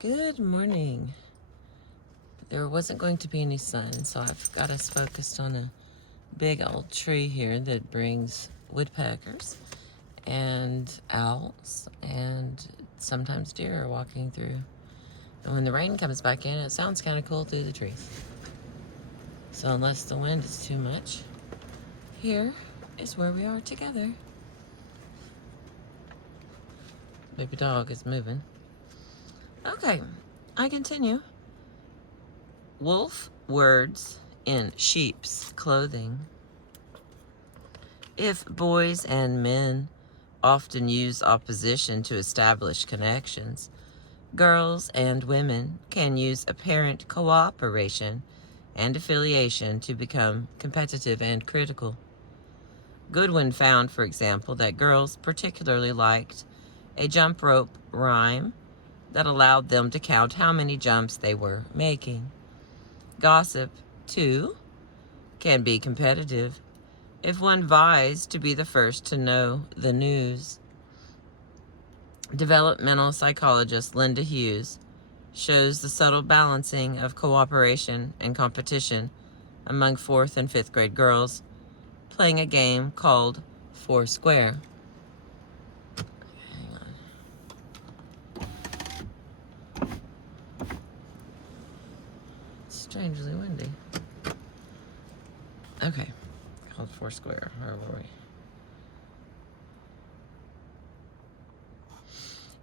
Good morning. There wasn't going to be any sun, so I've got us focused on a big old tree here that brings woodpeckers and owls and sometimes deer are walking through. And when the rain comes back in, it sounds kind of cool through the trees. So unless the wind is too much, here is where we are together. Baby dog is moving. Okay, I continue. Wolf words in sheep's clothing. If boys and men often use opposition to establish connections, girls and women can use apparent cooperation and affiliation to become competitive and critical. Goodwin found, for example, that girls particularly liked a jump rope rhyme that allowed them to count how many jumps they were making. Gossip, too, can be competitive if one vies to be the first to know the news. Developmental psychologist Linda Hughes shows the subtle balancing of cooperation and competition among 4th and 5th grade girls playing a game called Foursquare. Hang on. It's strangely windy. Okay, called Foursquare. Where were we?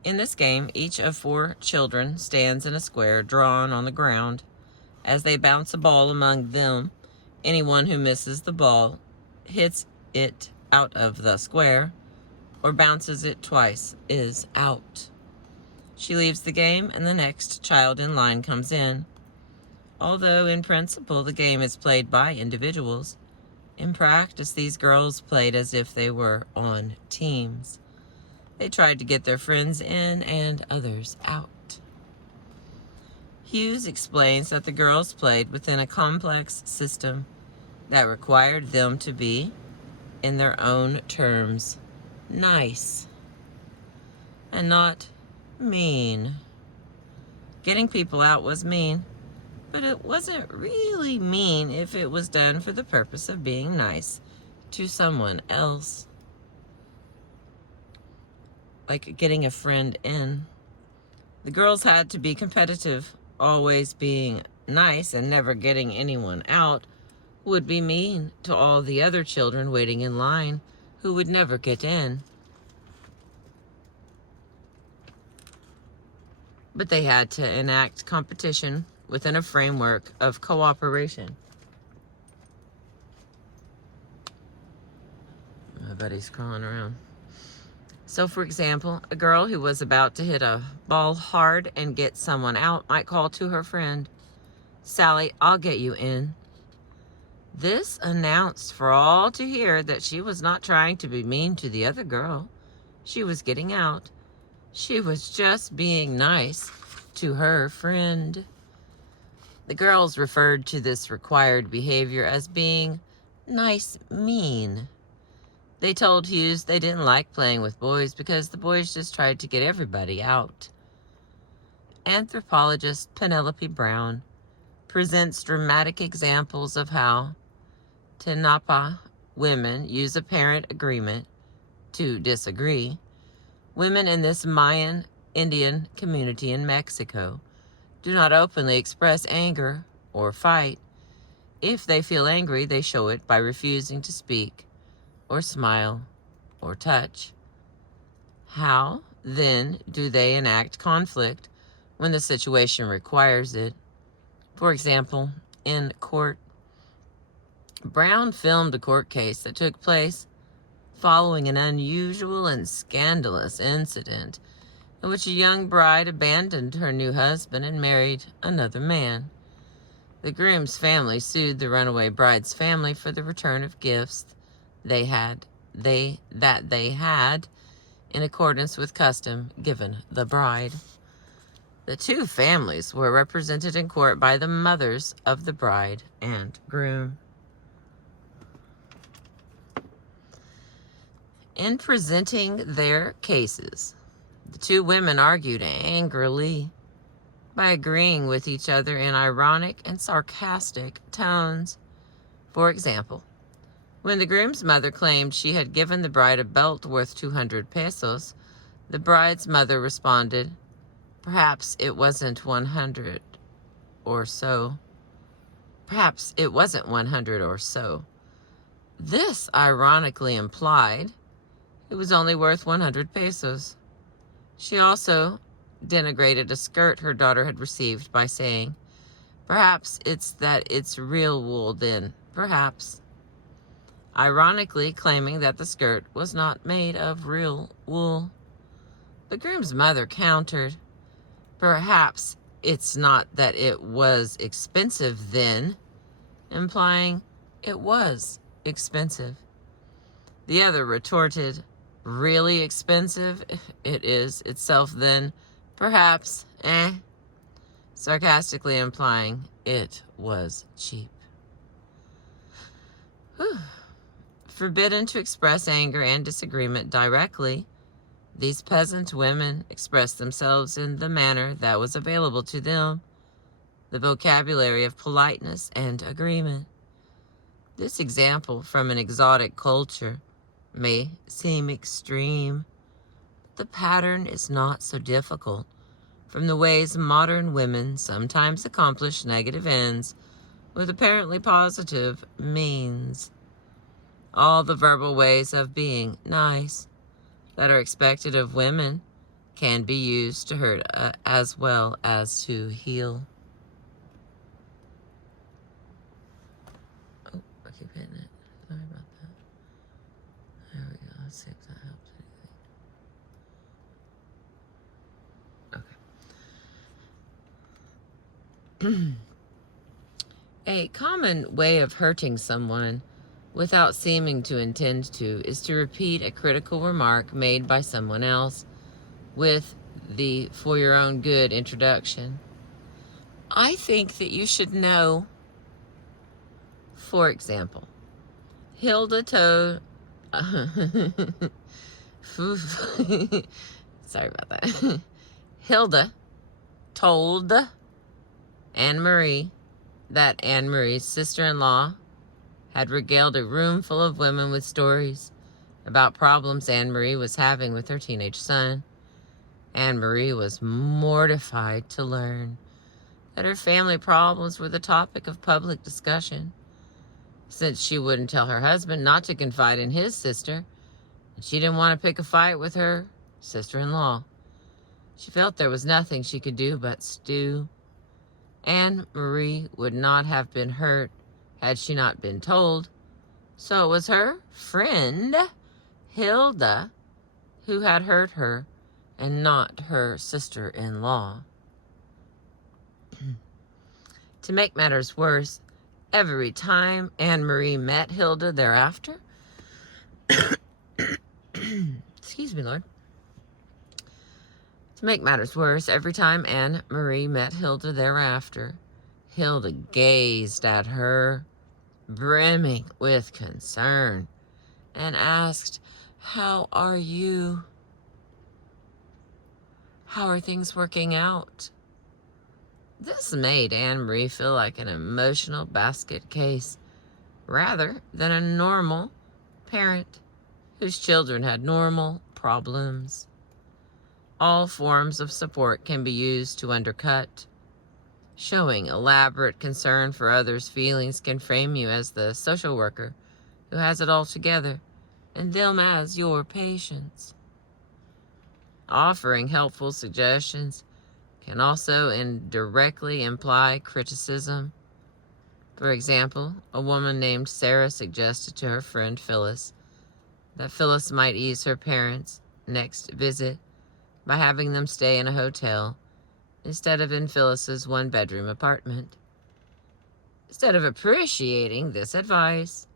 In this game, each of 4 children stands in a square drawn on the ground. As they bounce a ball among them, anyone who misses the ball hits it out of the square or bounces it twice is out. She leaves the game and the next child in line comes in. Although in principle the game is played by individuals, in practice these girls played as if they were on teams. They tried to get their friends in and others out. Hughes explains that the girls played within a complex system that required them to be, in their own terms, nice and not mean. Getting people out was mean, but it wasn't really mean if it was done for the purpose of being nice to someone else. Like getting a friend in. The girls had to be competitive. Always being nice and never getting anyone out would be mean to all the other children waiting in line who would never get in. But they had to enact competition within a framework of cooperation. My buddy's crawling around. So, for example, a girl who was about to hit a ball hard and get someone out might call to her friend, "Sally, I'll get you in." This announced for all to hear that she was not trying to be mean to the other girl. She was getting out. She was just being nice to her friend. The girls referred to this required behavior as being nice mean. They told Hughes they didn't like playing with boys because the boys just tried to get everybody out. Anthropologist Penelope Brown presents dramatic examples of how Tenapa women use apparent agreement to disagree. Women in this Mayan Indian community in Mexico do not openly express anger or fight. If they feel angry, they show it by refusing to speak or smile or touch. How, then, do they enact conflict when the situation requires it? For example, in court, Brown filmed a court case that took place following an unusual and scandalous incident in which a young bride abandoned her new husband and married another man. The groom's family sued the runaway bride's family for the return of gifts they had in accordance with custom given the bride. The 2 families were represented in court by the mothers of the bride and groom. In presenting their cases, the 2 women argued angrily by agreeing with each other in ironic and sarcastic tones. For example, when the groom's mother claimed she had given the bride a belt worth 200 pesos, the bride's mother responded, "Perhaps it wasn't 100 or so. Perhaps it wasn't 100 or so." This ironically implied it was only worth 100 pesos. She also denigrated a skirt her daughter had received by saying, "Perhaps it's that it's real wool then, perhaps," ironically claiming that the skirt was not made of real wool. The groom's mother countered, "Perhaps it's not that it was expensive then," implying it was expensive. The other retorted, "Really expensive? It is itself then, perhaps, sarcastically implying it was cheap. Whew. Forbidden to express anger and disagreement directly, these peasant women expressed themselves in the manner that was available to them, the vocabulary of politeness and agreement. This example from an exotic culture may seem extreme. The pattern is not so difficult from the ways modern women sometimes accomplish negative ends with apparently positive means. All the verbal ways of being nice that are expected of women can be used to hurt as well as to heal. Oh, I keep hitting it. Sorry about that. There we go. Let's see if that helps anything. Okay. A common way of hurting someone without seeming to intend to is to repeat a critical remark made by someone else with the "for your own good" introduction. I think that you should know, for example, Hilda told sorry about that. Hilda told Anne-Marie that Anne-Marie's sister-in-law had regaled a room full of women with stories about problems Anne-Marie was having with her teenage son. Anne-Marie was mortified to learn that her family problems were the topic of public discussion, since she wouldn't tell her husband not to confide in his sister, and she didn't want to pick a fight with her sister-in-law. She felt there was nothing she could do but stew. Anne-Marie would not have been hurt had she not been told, so it was her friend, Hilda, who had hurt her, and not her sister-in-law. To make matters worse, every time Anne-Marie met Hilda thereafter, excuse me, Lord. To make matters worse, every time Anne-Marie met Hilda thereafter, Hilda gazed at her, brimming with concern, and asked, "How are you? How are things working out?" This made Anne-Marie feel like an emotional basket case, rather than a normal parent whose children had normal problems. All forms of support can be used to undercut. Showing elaborate concern for others' feelings can frame you as the social worker who has it all together, and them as your patients. Offering helpful suggestions can also indirectly imply criticism. For example, a woman named Sarah suggested to her friend Phyllis that Phyllis might ease her parents' next visit by having them stay in a hotel instead of in Phyllis's one-bedroom apartment. Instead of appreciating this advice,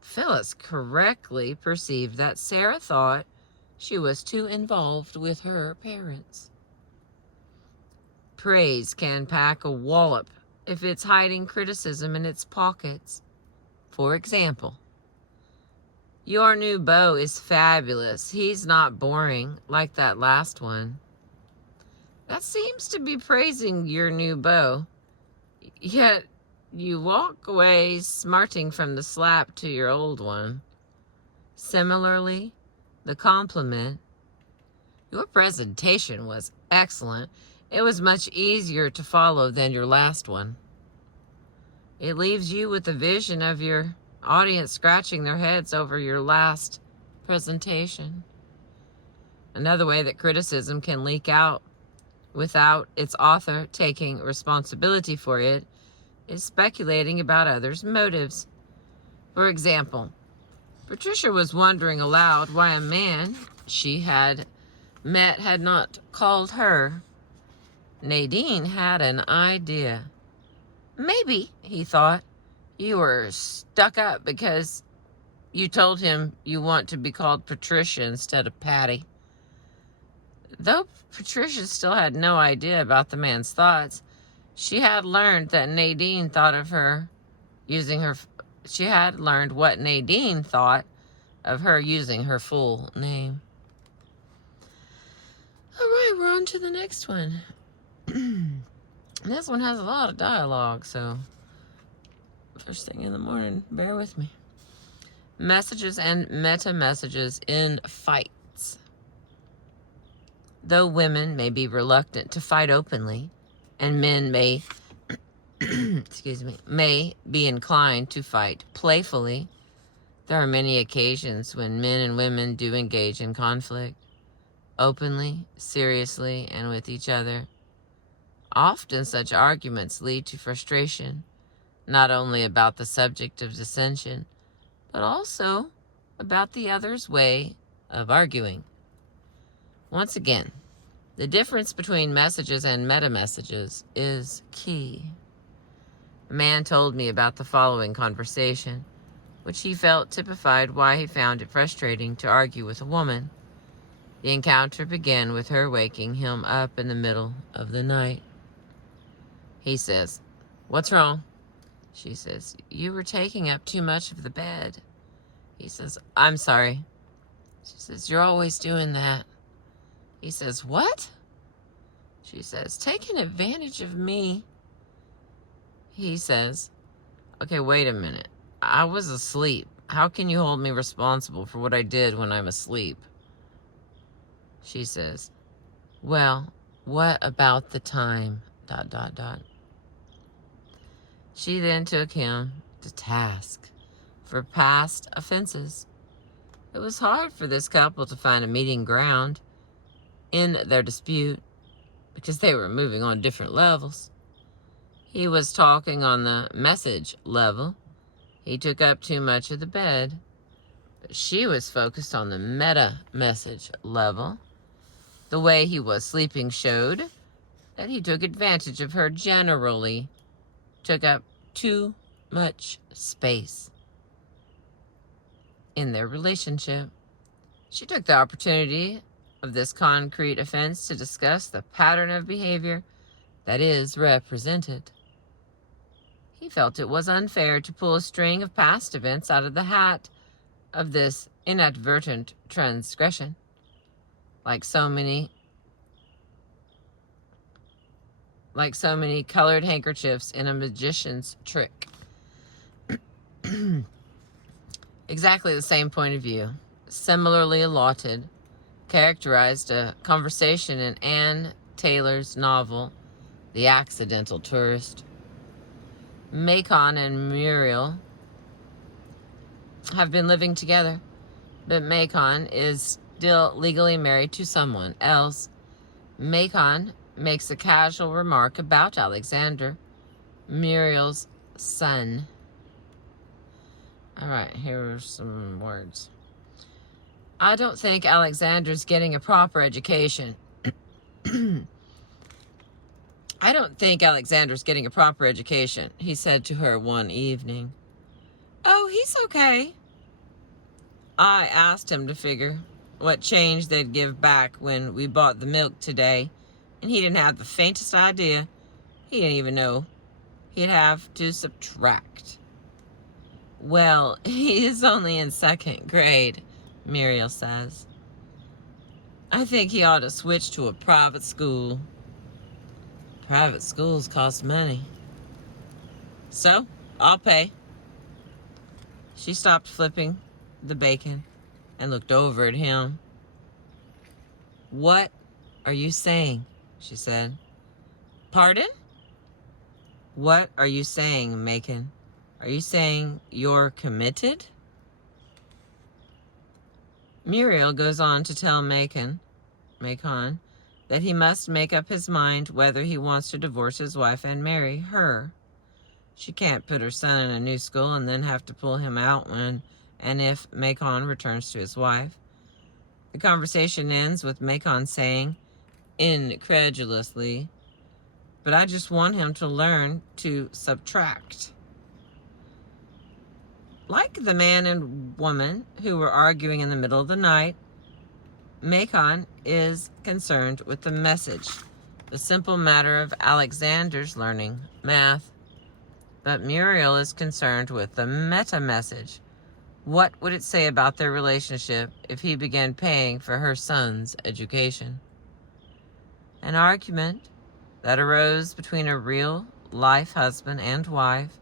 Phyllis correctly perceived that Sarah thought she was too involved with her parents. Praise can pack a wallop if it's hiding criticism in its pockets. For example, "Your new beau is fabulous. He's not boring like that last one." That seems to be praising your new beau. Yet you walk away smarting from the slap to your old one. Similarly, the compliment, your presentation was excellent. It was much easier to follow than your last one. It leaves you with a vision of your audience scratching their heads over your last presentation. Another way that criticism can leak out without its author taking responsibility for it is speculating about others' motives. For example, Patricia was wondering aloud why a man she had met had not called her. Nadine had an idea. Maybe, he thought, you were stuck up because you told him you want to be called Patricia instead of Patty. Though Patricia still had no idea about the man's thoughts, she had learned that Nadine thought of her using her. She had learned what Nadine thought of her using her full name. All right, we're on to the next one. This one has a lot of dialogue, so first thing in the morning, bear with me. Messages and meta-messages in fights. Though women may be reluctant to fight openly, and men may may be inclined to fight playfully, there are many occasions when men and women do engage in conflict, openly, seriously, and with each other. Often such arguments lead to frustration, not only about the subject of dissension, but also about the other's way of arguing. Once again, the difference between messages and meta-messages is key. A man told me about the following conversation, which he felt typified why he found it frustrating to argue with a woman. The encounter began with her waking him up in the middle of the night. He says, "What's wrong?" She says, "You were taking up too much of the bed." He says, "I'm sorry." She says, "You're always doing that." He says, "What?" She says, "Taking advantage of me." He says, "Okay, wait a minute. I was asleep. How can you hold me responsible for what I did when I'm asleep?" She says, "Well, what about the time, ... She then took him to task for past offenses. It was hard for this couple to find a meeting ground in their dispute because they were moving on different levels. He was talking on the message level. He took up too much of the bed. But she was focused on the meta-message level. The way he was sleeping showed that he took advantage of her generally, took up too much space in their relationship. She took the opportunity of this concrete offense to discuss the pattern of behavior that is represented. He felt it was unfair to pull a string of past events out of the hat of this inadvertent transgression. Like so many colored handkerchiefs in a magician's trick. Exactly the same point of view, similarly allotted, characterized a conversation in Anne Taylor's novel, The Accidental Tourist. Macon and Muriel have been living together, but Macon is still legally married to someone else. Macon makes a casual remark about Alexander, Muriel's son. All right, here are some words. "I don't think Alexander's getting a proper education." "I don't think Alexander's getting a proper education," he said to her one evening. "Oh, he's okay." "I asked him to figure what change they'd give back when we bought the milk today, and he didn't have the faintest idea. He didn't even know he'd have to subtract." "Well, he is only in 2nd grade, Muriel says. "I think he ought to switch to a private school." Private schools cost money. So, I'll pay. She stopped flipping the bacon and looked over at him. What are you saying? She said. Pardon? What are you saying, Macon? Are you saying you're committed? Muriel goes on to tell Macon, that he must make up his mind whether he wants to divorce his wife and marry her. She can't put her son in a new school and then have to pull him out when and if Macon returns to his wife. The conversation ends with Macon saying, incredulously, but I just want him to learn to subtract. Like the man and woman who were arguing in the middle of the night, Macon is concerned with the message, the simple matter of Alexander's learning math. But Muriel is concerned with the meta message. What would it say about their relationship if he began paying for her son's education? An argument that arose between a real-life husband and wife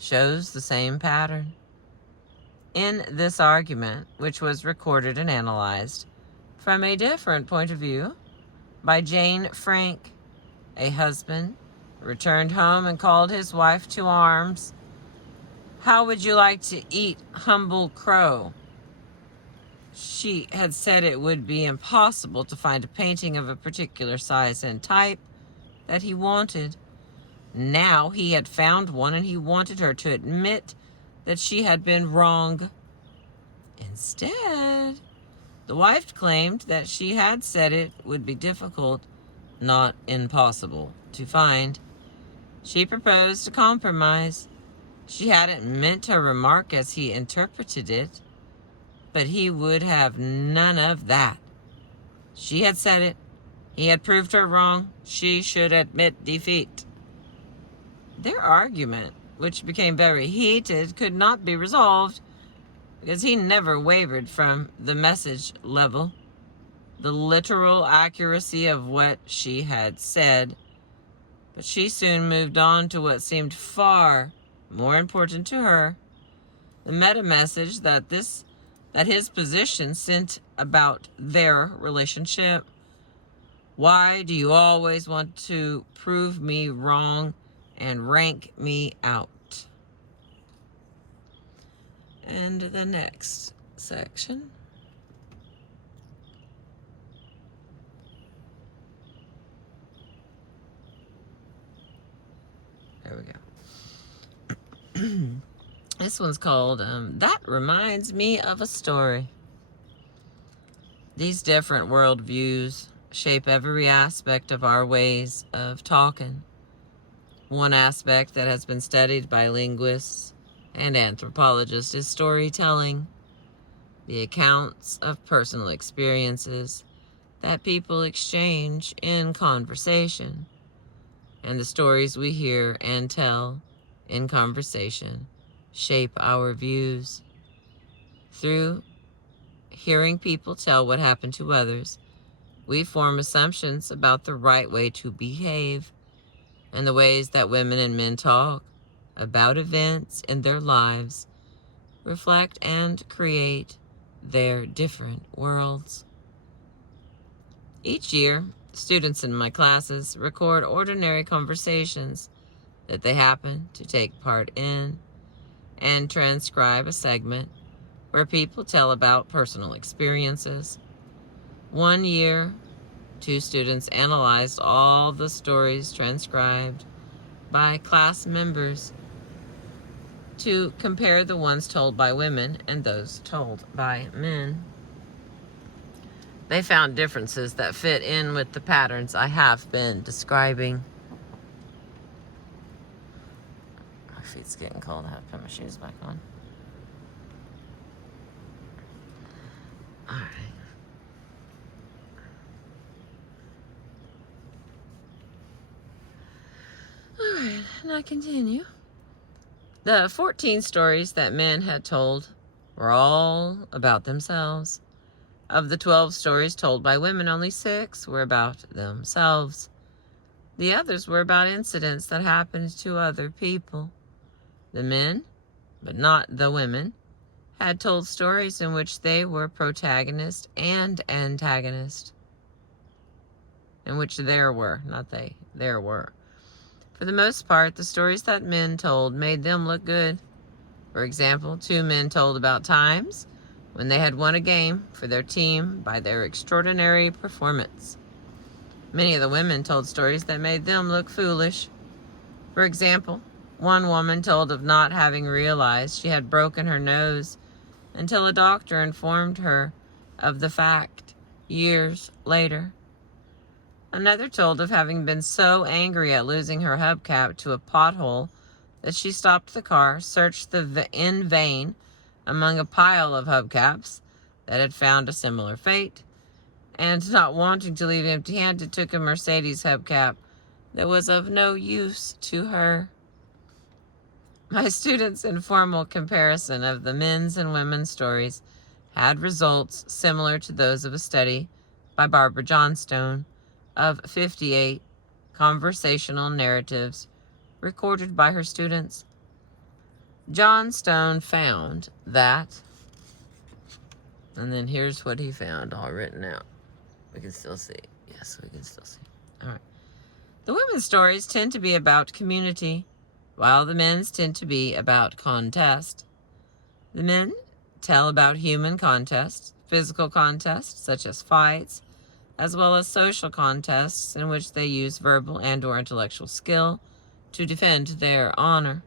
shows the same pattern. In this argument, which was recorded and analyzed from a different point of view by Jane Frank, a husband returned home and called his wife to arms. How would you like to eat humble crow? She had said it would be impossible to find a painting of a particular size and type that he wanted. Now he had found one and he wanted her to admit that she had been wrong. Instead, the wife claimed that she had said it would be difficult, not impossible, to find. She proposed a compromise. She hadn't meant her remark as he interpreted it, but he would have none of that. She had said it. He had proved her wrong. She should admit defeat. Their argument, which became very heated, could not be resolved because he never wavered from the message level, the literal accuracy of what she had said. But she soon moved on to what seemed far more important to her, the meta message that his position sent about their relationship. Why do you always want to prove me wrong and rank me out? And the next section. There we go. This one's called, That Reminds Me of a Story. These different worldviews shape every aspect of our ways of talking. One aspect that has been studied by linguists and anthropologists is storytelling, the accounts of personal experiences that people exchange in conversation, and the stories we hear and tell in conversation shape our views. Through hearing people tell what happened to others, we form assumptions about the right way to behave, and the ways that women and men talk about events in their lives reflect and create their different worlds. Each year, students in my classes record ordinary conversations that they happen to take part in and transcribe a segment where people tell about personal experiences. One year, 2 students analyzed all the stories transcribed by class members to compare the ones told by women and those told by men. They found differences that fit in with the patterns I have been describing. My feet's getting cold. I have to put my shoes back on. All right. All right, and I continue. The 14 stories that men had told were all about themselves. Of the 12 stories told by women, only 6 were about themselves. The others were about incidents that happened to other people. The men, but not the women, had told stories in which they were protagonist and antagonist. In which there were, not they, there were. For the most part, the stories that men told made them look good. For example, 2 men told about times when they had won a game for their team by their extraordinary performance. Many of the women told stories that made them look foolish. For example, one woman told of not having realized she had broken her nose until a doctor informed her of the fact years later. Another told of having been so angry at losing her hubcap to a pothole that she stopped the car, searched in vain among a pile of hubcaps that had found a similar fate, and not wanting to leave empty-handed, took a Mercedes hubcap that was of no use to her. My students' informal comparison of the men's and women's stories had results similar to those of a study by Barbara Johnstone of 58 conversational narratives recorded by her students. Johnstone found that, and then here's what he found all written out. We can still see. Yes, we can still see. All right. The women's stories tend to be about community, while the men's tend to be about contest. The men tell about human contests, physical contests, such as fights, as well as social contests in which they use verbal and/or intellectual skill to defend their honor.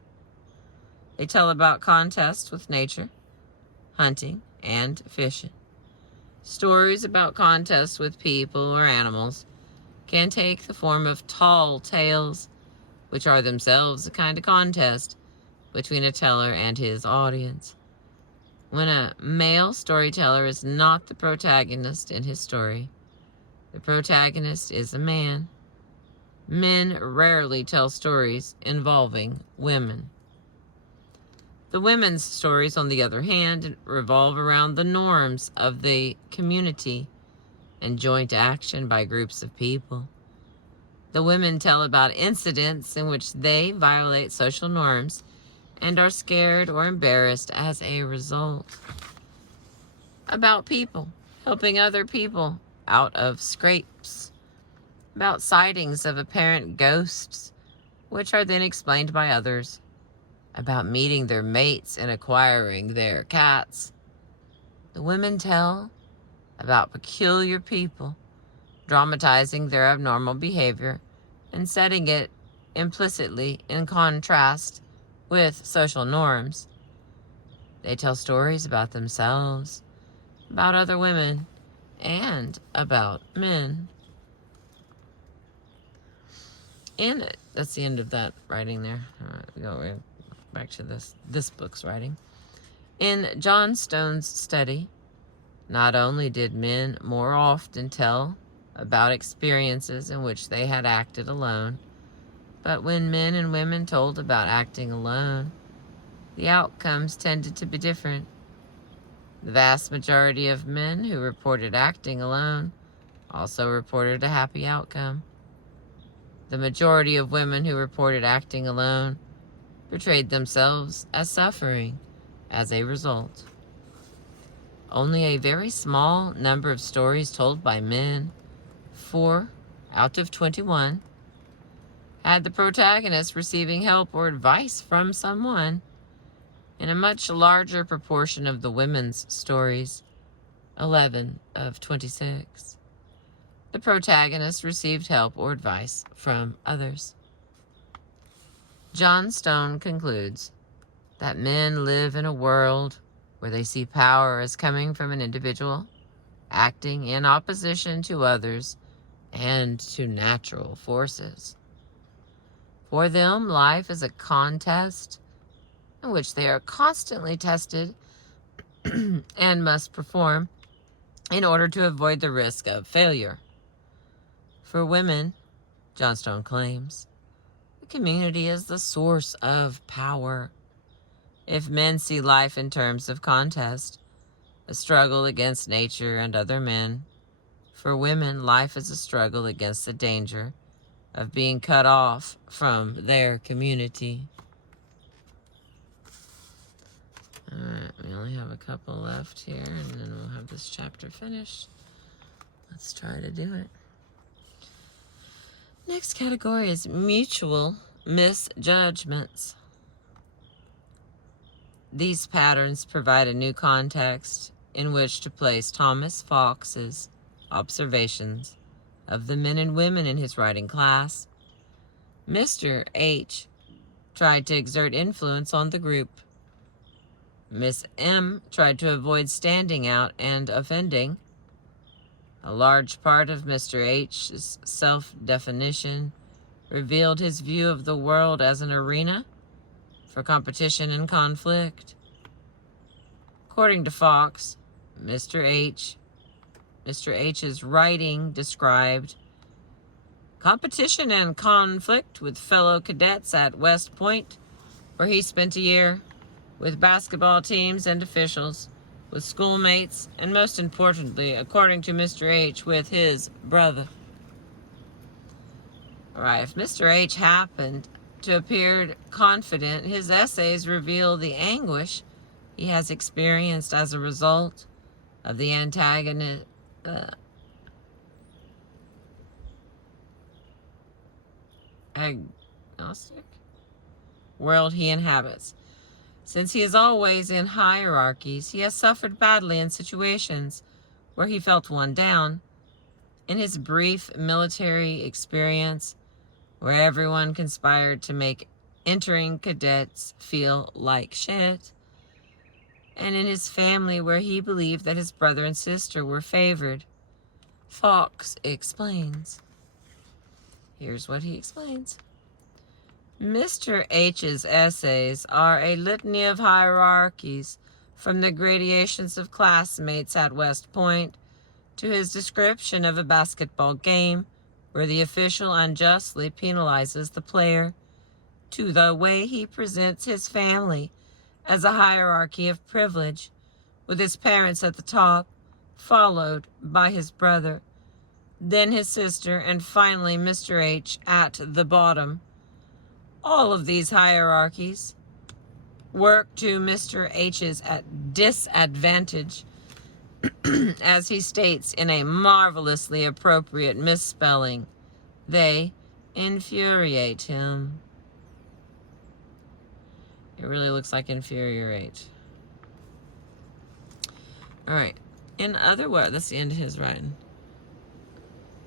They tell about contests with nature, hunting, and fishing. Stories about contests with people or animals can take the form of tall tales, which are themselves a kind of contest between a teller and his audience. When a male storyteller is not the protagonist in his story, the protagonist is a man. Men rarely tell stories involving women. The women's stories, on the other hand, revolve around the norms of the community and joint action by groups of people. The women tell about incidents in which they violate social norms and are scared or embarrassed as a result. About people, helping other people out of scrapes. About sightings of apparent ghosts, which are then explained by others. About meeting their mates and acquiring their cats. The women tell about peculiar people, dramatizing their abnormal behavior and setting it implicitly in contrast with social norms. They tell stories about themselves, about other women, and about men. And that's the end of that writing there. All right, we go back to this book's writing. In Johnstone's study, not only did men more often tell about experiences in which they had acted alone, but when men and women told about acting alone, the outcomes tended to be different. The vast majority of men who reported acting alone also reported a happy outcome. The majority of women who reported acting alone portrayed themselves as suffering as a result. Only a very small number of stories told by men, 4 out of 21, had the protagonist receiving help or advice from someone. In a much larger proportion of the women's stories, 11 of 26, the protagonist received help or advice from others. Johnstone concludes that men live in a world where they see power as coming from an individual, acting in opposition to others and to natural forces. For them, life is a contest in which they are constantly tested and must perform in order to avoid the risk of failure. For women, Johnstone claims, the community is the source of power. If men see life in terms of contest, a struggle against nature and other men, for women, life is a struggle against the danger of being cut off from their community. Alright, we only have a couple left here, and then we'll have this chapter finished. Let's try to do it. Next category is mutual misjudgments. These patterns provide a new context in which to place Thomas Fox's observations of the men and women in his writing class. Mr. H tried to exert influence on the group. Miss M tried to avoid standing out and offending. A large part of Mr. H's self-definition revealed his view of the world as an arena for competition and conflict. According to Fox, Mr. H's writing described competition and conflict with fellow cadets at West Point, where he spent a year, with basketball teams and officials, with schoolmates, and most importantly, according to Mr. H, with his brother. Alright, if Mr. H happened to appear confident, his essays reveal the anguish he has experienced as a result of the agnostic world he inhabits. Since he is always in hierarchies, he has suffered badly in situations where he felt one down. In his brief military experience, where everyone conspired to make entering cadets feel like shit, and in his family where he believed that his brother and sister were favored. Fox explains. Here's what he explains. Mr. H's essays are a litany of hierarchies, from the gradations of classmates at West Point to his description of a basketball game where the official unjustly penalizes the player, to the way he presents his family as a hierarchy of privilege, with his parents at the top, followed by his brother, then his sister, and finally Mr. H at the bottom. All of these hierarchies work to Mr. H's disadvantage, as he states in a marvelously appropriate misspelling. They infuriate him. It really looks like infuriate. All right. In other words, that's the end of his writing.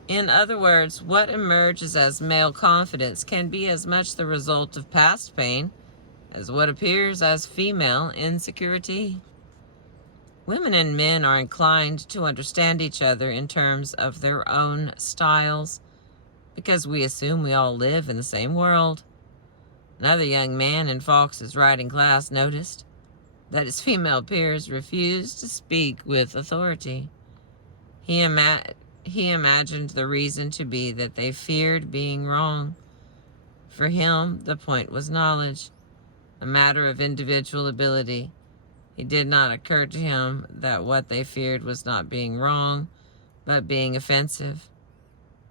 In other words, what emerges as male confidence can be as much the result of past pain as what appears as female insecurity. Women and men are inclined to understand each other in terms of their own styles because we assume we all live in the same world. Another young man in Fox's writing class noticed that his female peers refused to speak with authority. He imagined the reason to be that they feared being wrong. For him, the point was knowledge, a matter of individual ability. It did not occur to him that what they feared was not being wrong, but being offensive.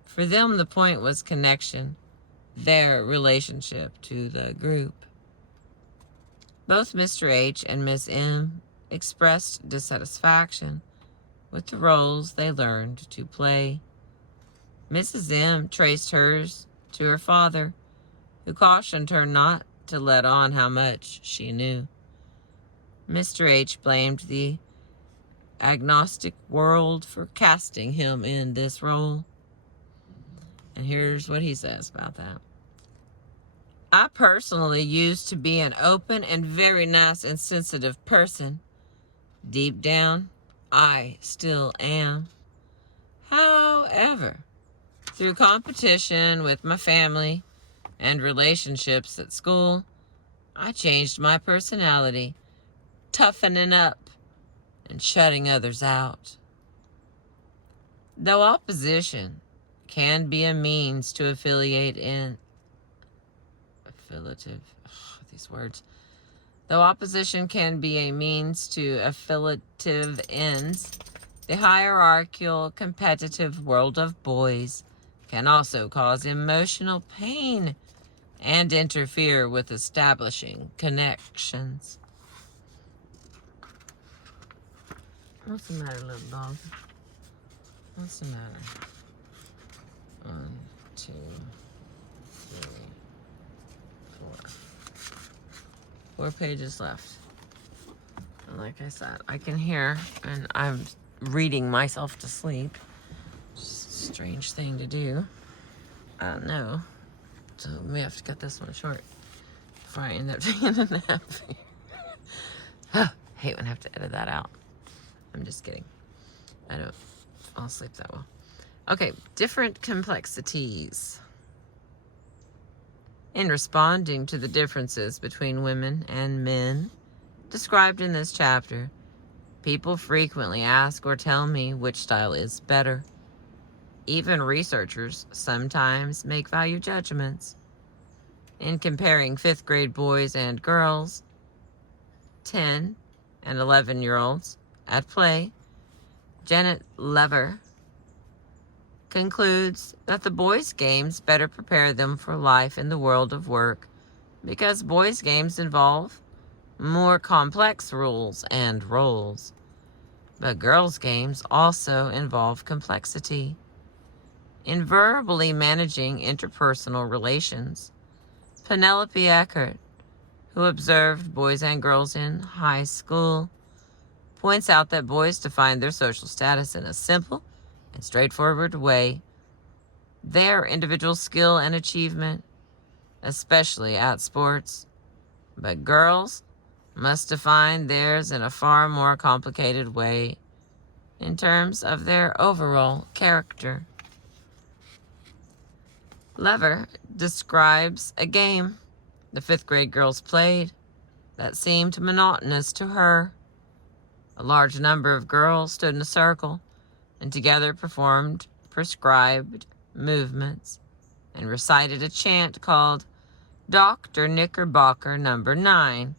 For them, the point was connection, their relationship to the group. Both Mr. H and Miss M expressed dissatisfaction with the roles they learned to play. Mrs. M traced hers to her father, who cautioned her not to let on how much she knew. Mr. H blamed the agnostic world for casting him in this role. And here's what he says about that. I personally used to be an open and very nice and sensitive person. Deep down, I still am. However, through competition with my family and relationships at school, I changed my personality, toughening up and shutting others out. Though opposition can be a means to Though opposition can be a means to affiliative ends, the hierarchical, competitive world of boys can also cause emotional pain and interfere with establishing connections. What's the matter, little dog? What's the matter? 1, 2, 3, 4. 4 pages left. And like I said, I can hear, and I'm reading myself to sleep. Just a strange thing to do. I don't know. So we have to cut this one short before I end up taking a nap. Hate when I have to edit that out. I'm just kidding. I don't fall asleep that well. Okay, different complexities. In responding to the differences between women and men described in this chapter, people frequently ask or tell me which style is better. Even researchers sometimes make value judgments. In comparing 5th grade boys and girls, 10 and 11-year-olds at play, Janet Lever concludes that the boys' games better prepare them for life in the world of work because boys' games involve more complex rules and roles. But girls' games also involve complexity. In verbally managing interpersonal relations, Penelope Eckert, who observed boys and girls in high school, points out that boys define their social status in a simple and straightforward way. Their individual skill and achievement, especially at sports, but girls must define theirs in a far more complicated way in terms of their overall character. Lever describes a game the 5th grade girls played that seemed monotonous to her. A large number of girls stood in a circle and together performed prescribed movements and recited a chant called Dr. Knickerbocker number 9.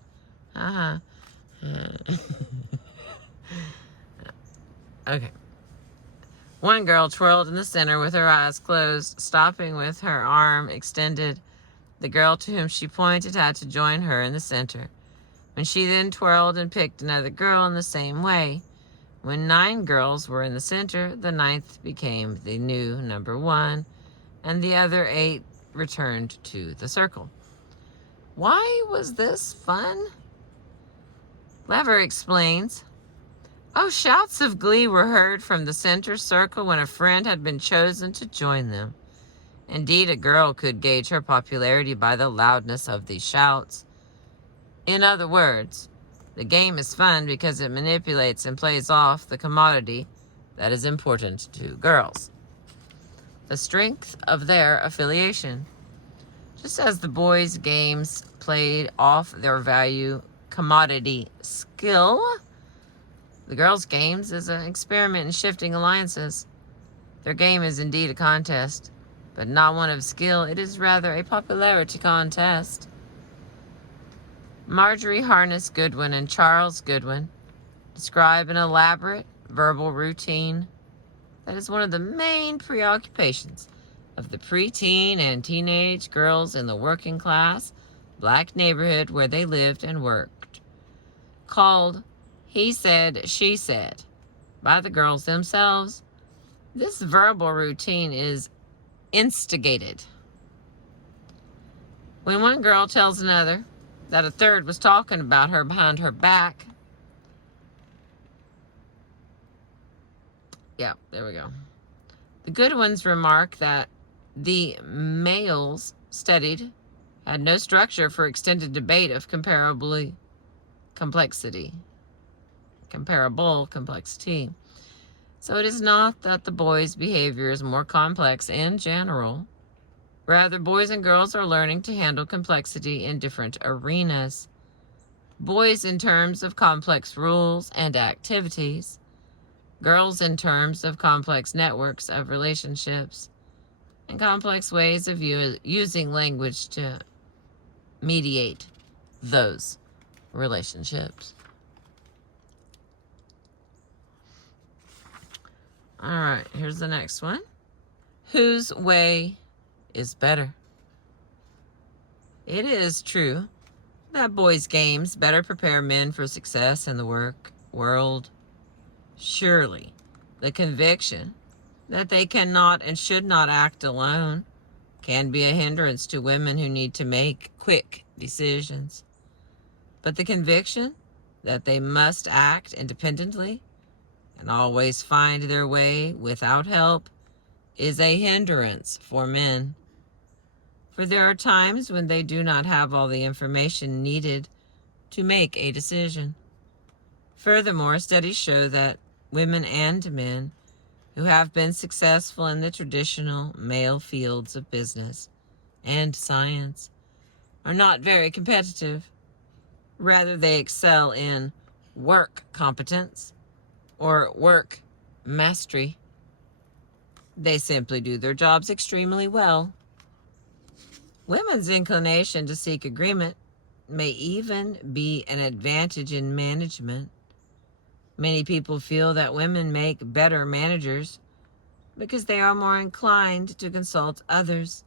Okay. One girl twirled in the center with her eyes closed, stopping with her arm extended. The girl to whom she pointed had to join her in the center. When she then twirled and picked another girl in the same way. When 9 girls were in the center, the 9th became the new number 1, and the other 8 returned to the circle. Why was this fun? Lever explains, shouts of glee were heard from the center circle when a friend had been chosen to join them. Indeed, a girl could gauge her popularity by the loudness of these shouts. In other words, the game is fun because it manipulates and plays off the commodity that is important to girls. The strength of their affiliation. Just as the boys' games played off their value commodity skill, the girls' games is an experiment in shifting alliances. Their game is indeed a contest, but not one of skill. It is rather a popularity contest. Marjorie Harness Goodwin and Charles Goodwin describe an elaborate verbal routine that is one of the main preoccupations of the preteen and teenage girls in the working class black neighborhood where they lived and worked, called He Said, She Said by the girls themselves. This verbal routine is instigated when one girl tells another that a third was talking about her behind her back. Yeah, there we go. The Goodwins remark that the males studied had no structure for extended debate of comparable complexity. So it is not that the boys' behavior is more complex in general. Rather, boys and girls are learning to handle complexity in different arenas. Boys in terms of complex rules and activities. Girls in terms of complex networks of relationships and complex ways of using language to mediate those relationships. All right, here's the next one. whose way is better. It is true that boys' games better prepare men for success in the work world. Surely, the conviction that they cannot and should not act alone can be a hindrance to women who need to make quick decisions. But the conviction that they must act independently and always find their way without help is a hindrance for men. For there are times when they do not have all the information needed to make a decision. Furthermore, studies show that women and men who have been successful in the traditional male fields of business and science are not very competitive. Rather, they excel in work competence or work mastery. They simply do their jobs extremely well. Women's inclination to seek agreement may even be an advantage in management. Many people feel that women make better managers because they are more inclined to consult others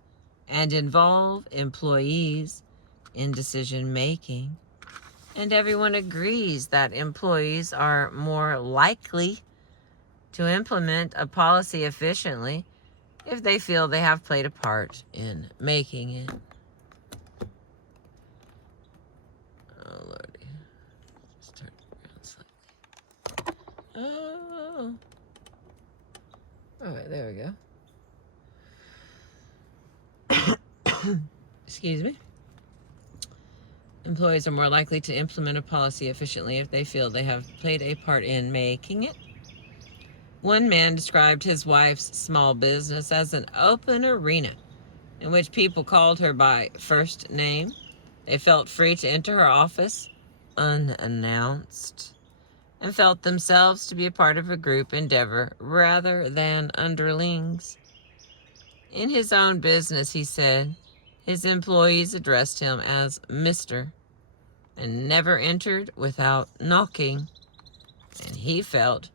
and involve employees in decision making. And everyone agrees that employees are more likely to implement a policy efficiently if they feel they have played a part in making it. Oh, Lordy. Just turn it around slightly. Oh. All right, there we go. Excuse me. Employees are more likely to implement a policy efficiently if they feel they have played a part in making it. One man described his wife's small business as an open arena in which people called her by first name. They felt free to enter her office unannounced and felt themselves to be a part of a group endeavor rather than underlings. In his own business, he said, his employees addressed him as Mr. and never entered without knocking, and he felt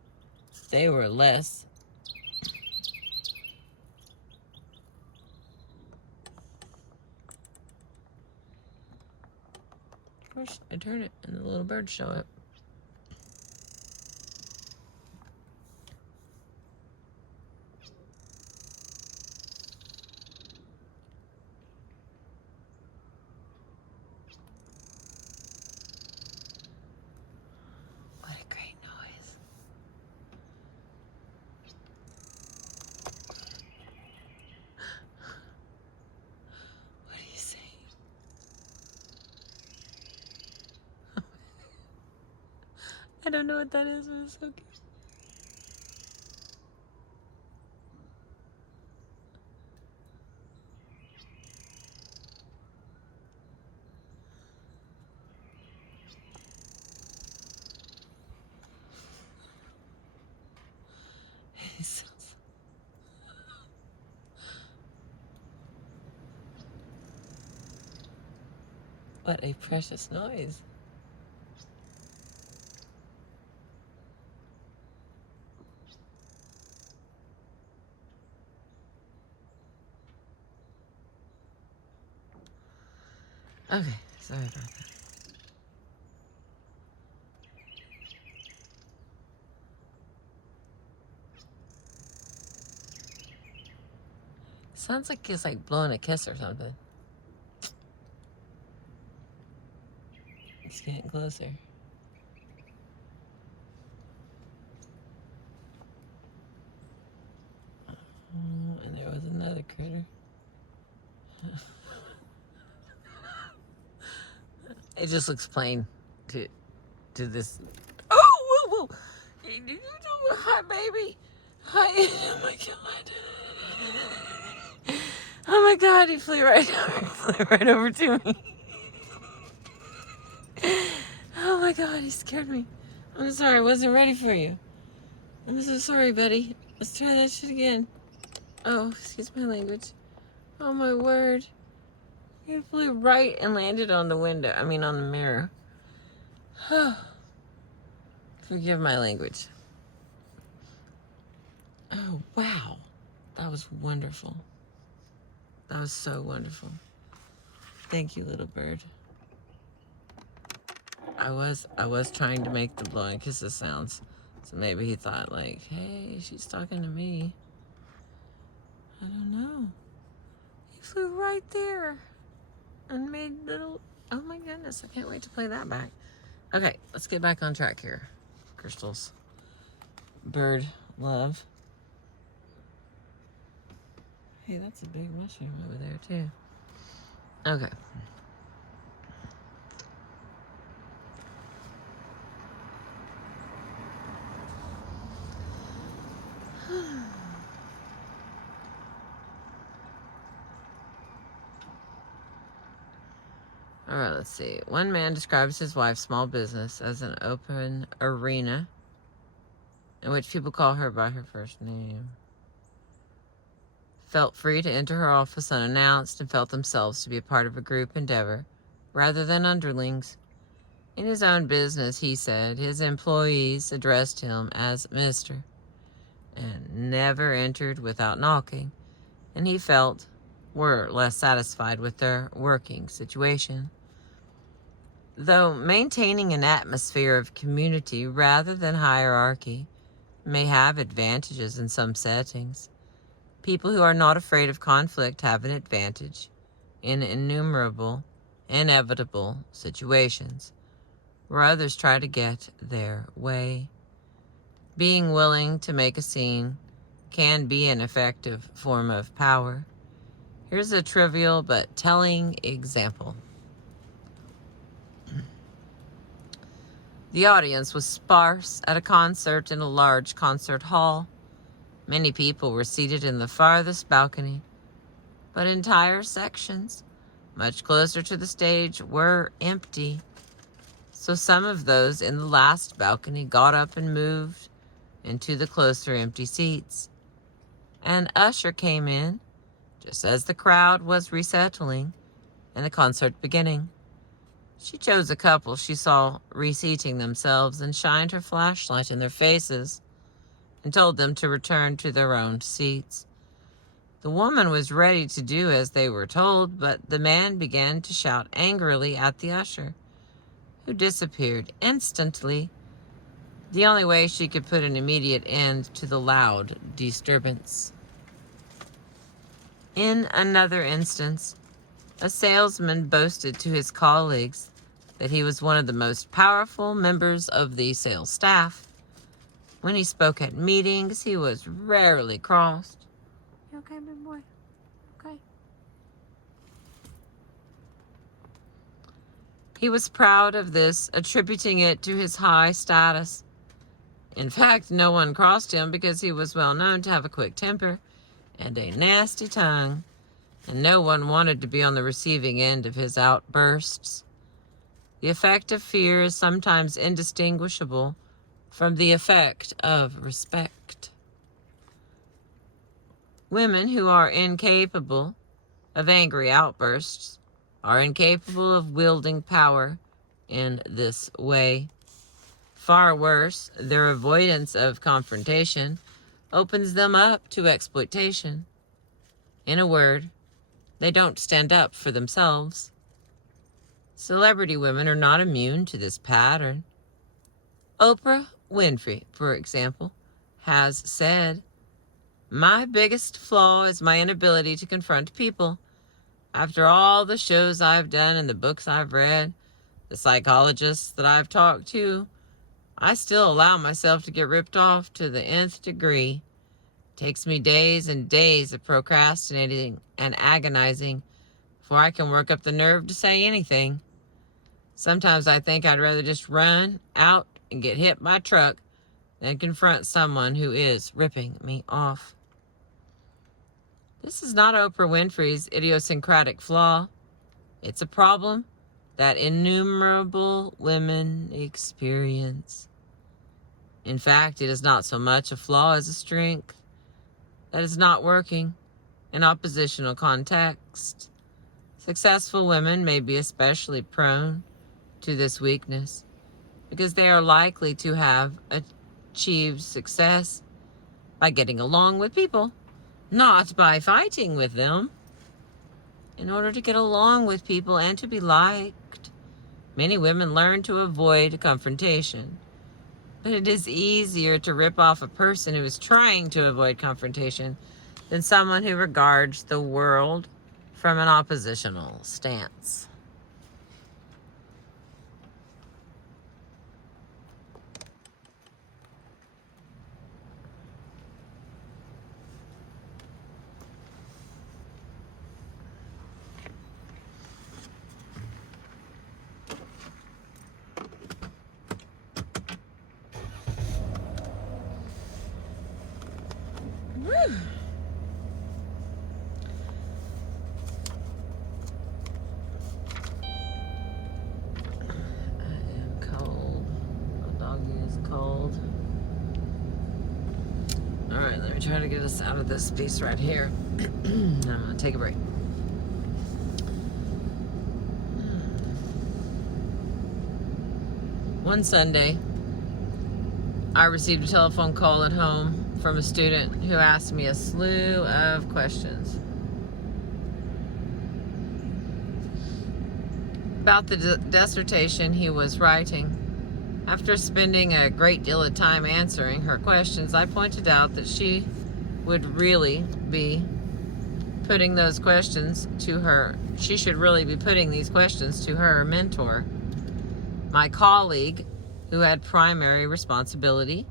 they were less. Of course, I turn it and the little birds show up. What a great noise. What do you say? I don't know what that is, but it's so cute. What a precious noise. Okay, sorry about that. Sounds like it's like blowing a kiss or something. It's getting closer. And there was another critter. It just looks plain to this. Oh, whoa, whoa! Hi, baby. Hi. Oh my god. Oh my god! He flew right over to me. Oh my god! He scared me. I'm sorry. I wasn't ready for you. I'm so sorry, buddy. Let's try that shit again. Oh, excuse my language. Oh my word. He flew right and landed on the window. I mean, on the mirror. Forgive my language. Oh, wow. That was wonderful. That was so wonderful. Thank you, little bird. I was trying to make the blowing kisses sounds. So maybe he thought like, hey, she's talking to me. I don't know. He flew right there and made little, oh my goodness, I can't wait to play that back. Okay, let's get back on track here. Crystals. Bird love. Hey, that's a big mushroom over there too. Okay. All right, let's see. One man describes his wife's small business as an open arena in which people call her by her first name. Felt free to enter her office unannounced and felt themselves to be a part of a group endeavor rather than underlings. In his own business, he said, his employees addressed him as Mr. and never entered without knocking, and he felt were less satisfied with their working situation. Though maintaining an atmosphere of community rather than hierarchy may have advantages in some settings, people who are not afraid of conflict have an advantage in innumerable, inevitable situations where others try to get their way. Being willing to make a scene can be an effective form of power. Here's a trivial but telling example. The audience was sparse at a concert in a large concert hall. Many people were seated in the farthest balcony, but entire sections, much closer to the stage, were empty. So some of those in the last balcony got up and moved into the closer empty seats. An usher came in just as the crowd was resettling and the concert beginning. She chose a couple she saw reseating themselves and shined her flashlight in their faces and told them to return to their own seats. The woman was ready to do as they were told, but the man began to shout angrily at the usher, who disappeared instantly, the only way she could put an immediate end to the loud disturbance. In another instance, a salesman boasted to his colleagues that he was one of the most powerful members of the sales staff. When he spoke at meetings, he was rarely crossed. You okay, big boy? Okay. He was proud of this, attributing it to his high status. In fact, no one crossed him because he was well known to have a quick temper and a nasty tongue, and no one wanted to be on the receiving end of his outbursts. The effect of fear is sometimes indistinguishable from the effect of respect. Women who are incapable of angry outbursts are incapable of wielding power in this way. Far worse, their avoidance of confrontation opens them up to exploitation. In a word, they don't stand up for themselves. Celebrity women are not immune to this pattern. Oprah Winfrey, for example, has said, "My biggest flaw is my inability to confront people. After all the shows I've done and the books I've read, the psychologists that I've talked to, I still allow myself to get ripped off to the nth degree. It takes me days and days of procrastinating and agonizing before I can work up the nerve to say anything. Sometimes I think I'd rather just run out and get hit by a truck than confront someone who is ripping me off." This is not Oprah Winfrey's idiosyncratic flaw. It's a problem that innumerable women experience. In fact, it is not so much a flaw as a strength that is not working in oppositional context. Successful women may be especially prone to this weakness because they are likely to have achieved success by getting along with people not by fighting with them. In order to get along with people and to be liked, many women learn to avoid confrontation. But it is easier to rip off a person who is trying to avoid confrontation than someone who regards the world from an oppositional stance. Woo. Cold. All right, let me try to get us out of this piece right here. I'm gonna take a break. One Sunday, I received a telephone call at home from a student who asked me a slew of questions about the dissertation he was writing. After spending a great deal of time answering her questions, I pointed out that she would really be putting those questions to her. She should really be putting these questions to her mentor, my colleague, who had primary responsibility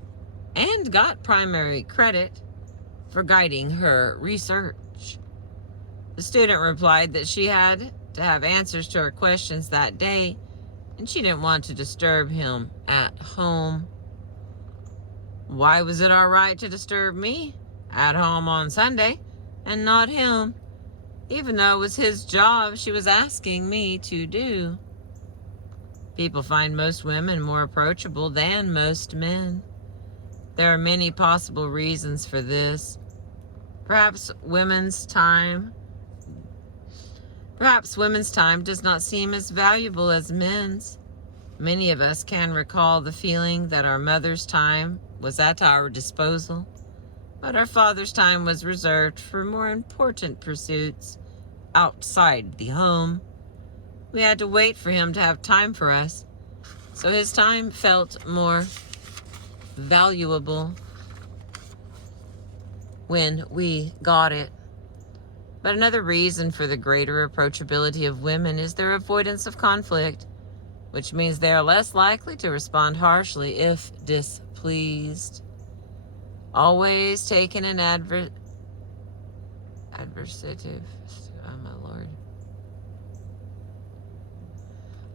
and got primary credit for guiding her research. The student replied that she had to have answers to her questions that day, and she didn't want to disturb him at home. Why was it all right to disturb me at home on Sunday and not him, even though it was his job she was asking me to do? People find most women more approachable than most men. There are many possible reasons for this. Perhaps women's time does not seem as valuable as men's. Many of us can recall the feeling that our mother's time was at our disposal, but our father's time was reserved for more important pursuits outside the home. We had to wait for him to have time for us, so his time felt more valuable when we got it. But another reason for the greater approachability of women is their avoidance of conflict, which means they are less likely to respond harshly if displeased. Always taking an adversative, oh my Lord.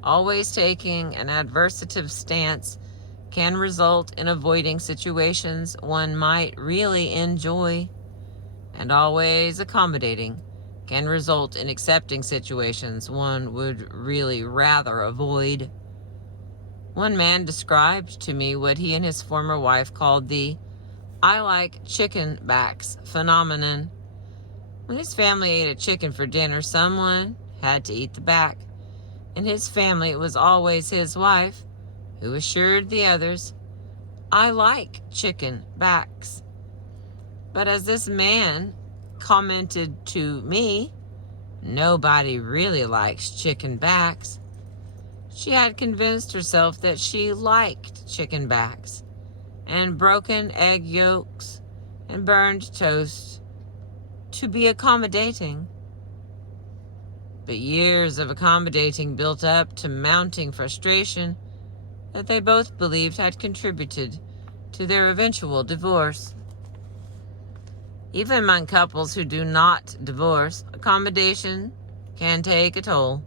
Always taking an adversative stance can result in avoiding situations one might really enjoy, and always accommodating can result in accepting situations one would really rather avoid. One man described to me what he and his former wife called the "I like chicken backs" phenomenon. When his family ate a chicken for dinner, someone had to eat the back. In his family, it was always his wife who assured the others, "I like chicken backs." But as this man commented to me, nobody really likes chicken backs. She had convinced herself that she liked chicken backs and broken egg yolks and burned toast to be accommodating. But years of accommodating built up to mounting frustration that they both believed had contributed to their eventual divorce. Even among couples who do not divorce, accommodation can take a toll.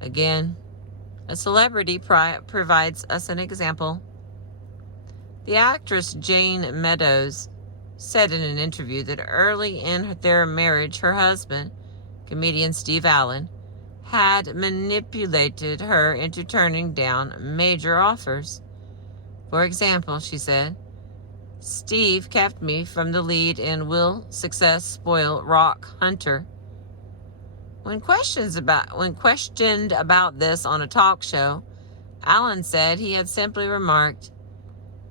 Again, a celebrity provides us an example. The actress Jane Meadows said in an interview that early in their marriage, her husband, comedian Steve Allen, had manipulated her into turning down major offers. For example, she said, "Steve kept me from the lead in Will Success Spoil Rock Hunter." When questioned about this on a talk show, Allen said he had simply remarked,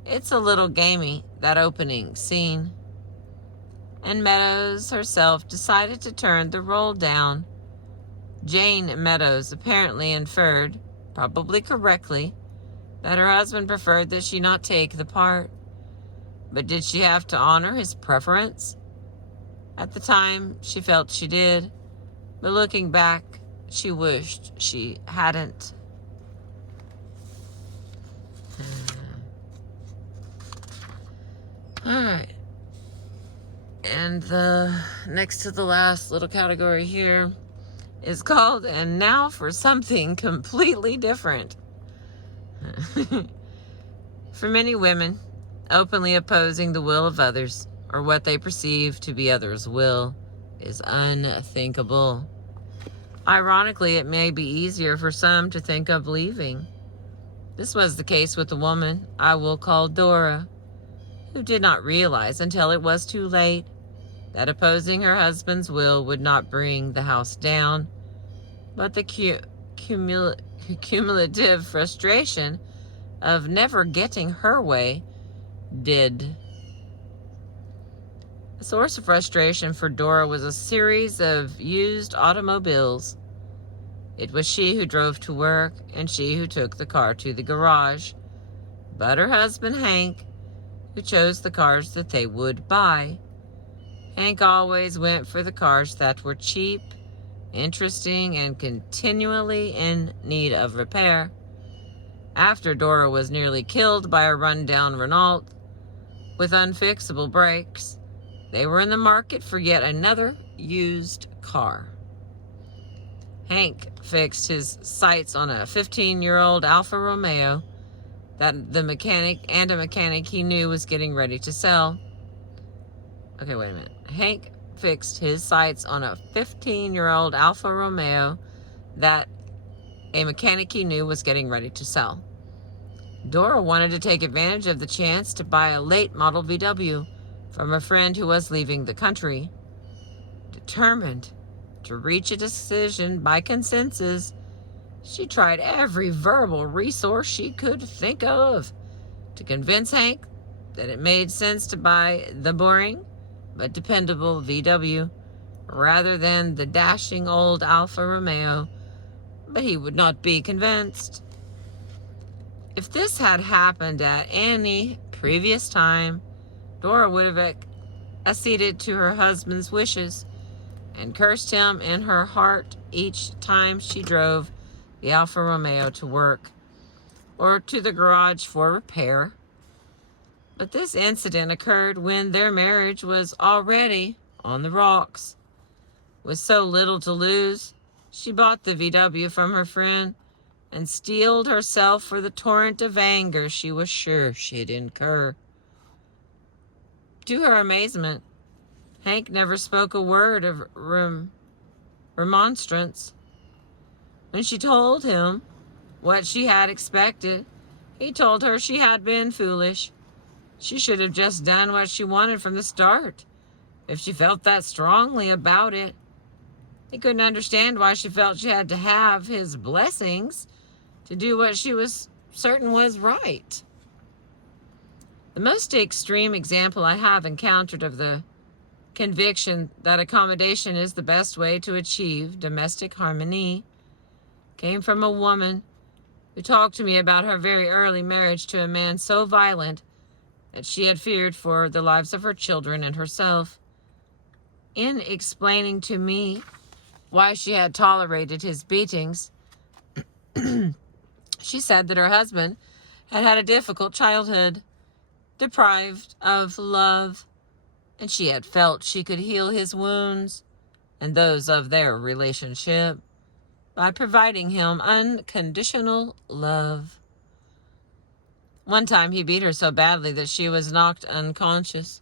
"It's a little gamey, that opening scene." and Meadows herself decided to turn the role down. Jane Meadows apparently inferred, probably correctly, that her husband preferred that she not take the part. But did she have to honor his preference? At the time, she felt she did, but looking back, she wished she hadn't. All right. And the next to the last little category here is called, and now for something completely different. For many women, openly opposing the will of others, or what they perceive to be others' will, is unthinkable. Ironically, it may be easier for some to think of leaving. This was the case with the woman I will call Dora, who did not realize until it was too late that opposing her husband's will would not bring the house down, but the cumulative frustration of never getting her way did. A source of frustration for Dora was a series of used automobiles. It was she who drove to work and she who took the car to the garage, but her husband Hank, who chose the cars that they would buy. Hank always went for the cars that were cheap, interesting, and continually in need of repair. After Dora was nearly killed by a run-down Renault with unfixable brakes, they were in the market for yet another used car. Hank fixed his sights on a 15-year-old Alfa Romeo that a mechanic he knew was getting ready to sell. Okay, wait a minute. Hank fixed his sights on a 15-year-old Alfa Romeo that a mechanic he knew was getting ready to sell. Dora wanted to take advantage of the chance to buy a late model VW from a friend who was leaving the country. Determined to reach a decision by consensus, she tried every verbal resource she could think of to convince Hank that it made sense to buy the boring but dependable VW rather than the dashing old Alfa Romeo, but he would not be convinced. If this had happened at any previous time, Dora would have acceded to her husband's wishes and cursed him in her heart each time she drove the Alfa Romeo to work or to the garage for repair. But this incident occurred when their marriage was already on the rocks. With so little to lose, she bought the VW from her friend and steeled herself for the torrent of anger she was sure she'd incur. To her amazement, Hank never spoke a word of remonstrance. When she told him what she had expected, he told her she had been foolish. She should have just done what she wanted from the start, if she felt that strongly about it. He couldn't understand why she felt she had to have his blessings to do what she was certain was right. The most extreme example I have encountered of the conviction that accommodation is the best way to achieve domestic harmony came from a woman who talked to me about her very early marriage to a man so violent that she had feared for the lives of her children and herself. In explaining to me why she had tolerated his beatings, she said that her husband had had a difficult childhood, deprived of love, and she had felt she could heal his wounds and those of their relationship by providing him unconditional love. One time he beat her so badly that she was knocked unconscious.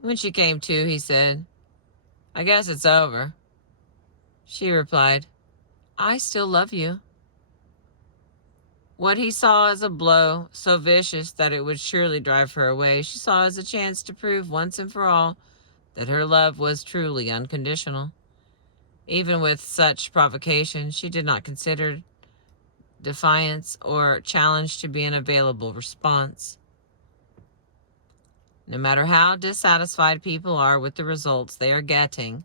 When she came to, he said, "I guess it's over." She replied, "I still love you." What he saw as a blow so vicious that it would surely drive her away, she saw as a chance to prove once and for all that her love was truly unconditional. Even with such provocation, she did not consider defiance, or challenge to be an available response. No matter how dissatisfied people are with the results they are getting,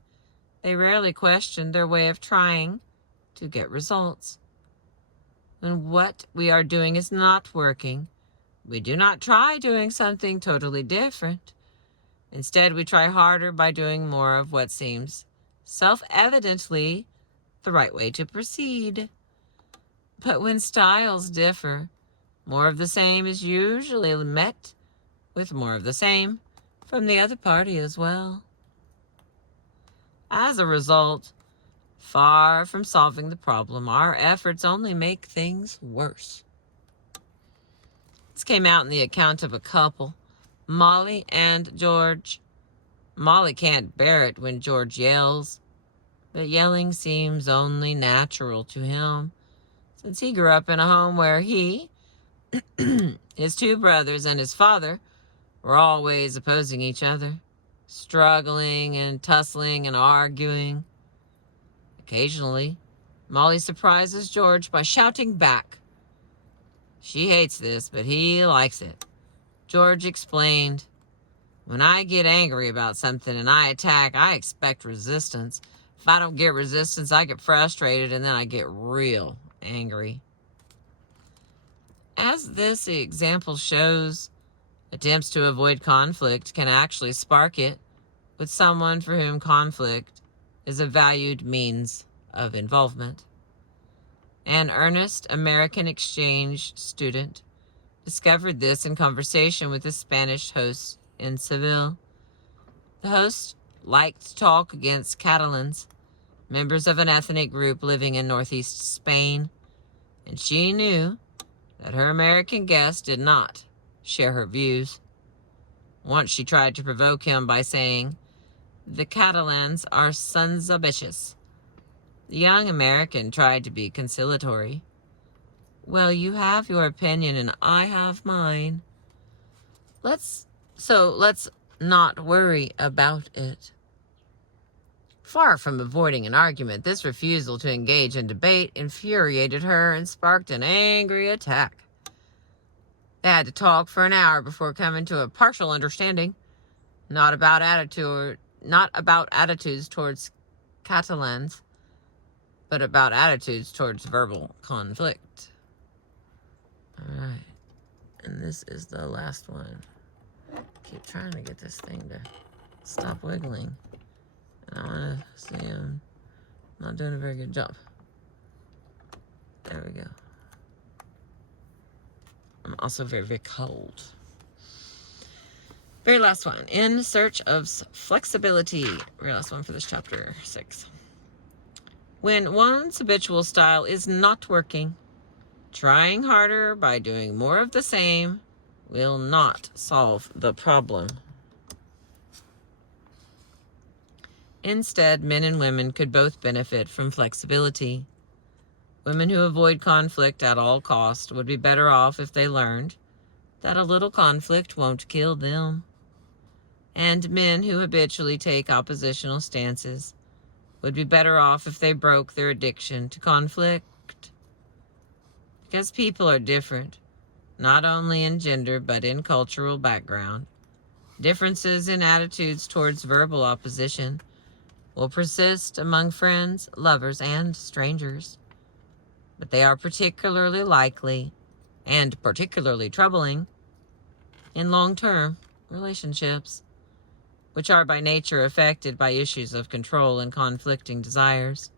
they rarely question their way of trying to get results. When what we are doing is not working, we do not try doing something totally different. Instead, we try harder by doing more of what seems self-evidently the right way to proceed. But when styles differ, more of the same is usually met with more of the same from the other party as well. As a result, far from solving the problem, our efforts only make things worse. This came out in the account of a couple, Molly and George. Molly can't bear it when George yells, but yelling seems only natural to him, since he grew up in a home where he, his two brothers, and his father were always opposing each other, struggling and tussling and arguing. Occasionally, Molly surprises George by shouting back. She hates this, but he likes it. George explained, "When I get angry about something and I attack, I expect resistance. If I don't get resistance, I get frustrated and then I get real angry." As this example shows, attempts to avoid conflict can actually spark it with someone for whom conflict is a valued means of involvement. An earnest American exchange student discovered this in conversation with a Spanish host in Seville. The host liked to talk against Catalans, members of an ethnic group living in northeast Spain, and she knew that her American guest did not share her views. Once she tried to provoke him by saying, "The Catalans are sons of bitches." The young American tried to be conciliatory. "Well, you have your opinion and I have mine. Let's not worry about it." Far from avoiding an argument, this refusal to engage in debate infuriated her and sparked an angry attack. They had to talk for an hour before coming to a partial understanding, not about attitudes towards Catalans, but about attitudes towards verbal conflict. All right, and this is the last one. Keep trying to get this thing to stop wiggling. And I want to see him not doing a very good job. There we go. I'm also very, very cold. Very last one. In search of flexibility. Very last one for this chapter 6. When one's habitual style is not working, trying harder by doing more of the same will not solve the problem. Instead, men and women could both benefit from flexibility. Women who avoid conflict at all costs would be better off if they learned that a little conflict won't kill them. And men who habitually take oppositional stances would be better off if they broke their addiction to conflict. Because people are different, not only in gender but in cultural background, differences in attitudes towards verbal opposition will persist among friends, lovers, and strangers. But they are particularly likely and particularly troubling in long-term relationships, which are by nature affected by issues of control and conflicting desires.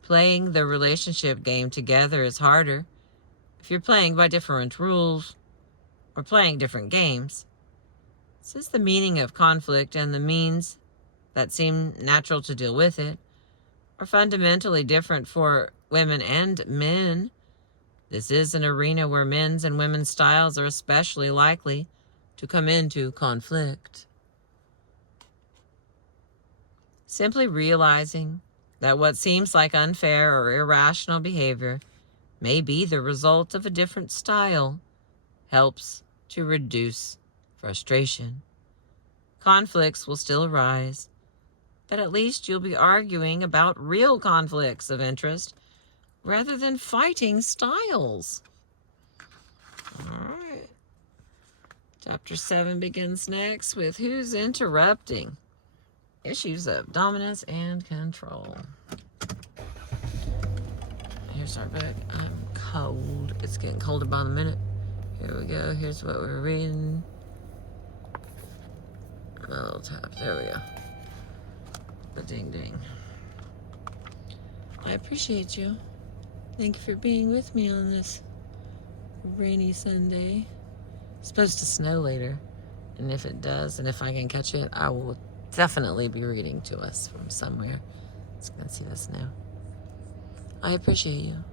Playing the relationship game together is harder if you're playing by different rules or playing different games. Since the meaning of conflict and the means that seem natural to deal with it are fundamentally different for women and men, this is an arena where men's and women's styles are especially likely to come into conflict. Simply realizing that what seems like unfair or irrational behavior may be the result of a different style helps to reduce frustration. Conflicts will still arise, but at least you'll be arguing about real conflicts of interest rather than fighting styles. All right. Chapter 7 begins next with Who's Interrupting? Issues of Dominance and Control. Here's our book. I'm cold. It's getting colder by the minute. Here we go. Here's what we're reading. A little tap. There we go. The ding ding. I appreciate you. Thank you for being with me on this rainy Sunday. It's supposed to snow later. And if it does, and if I can catch it, I will definitely be reading to us from somewhere. It's going to see the snow. I appreciate you.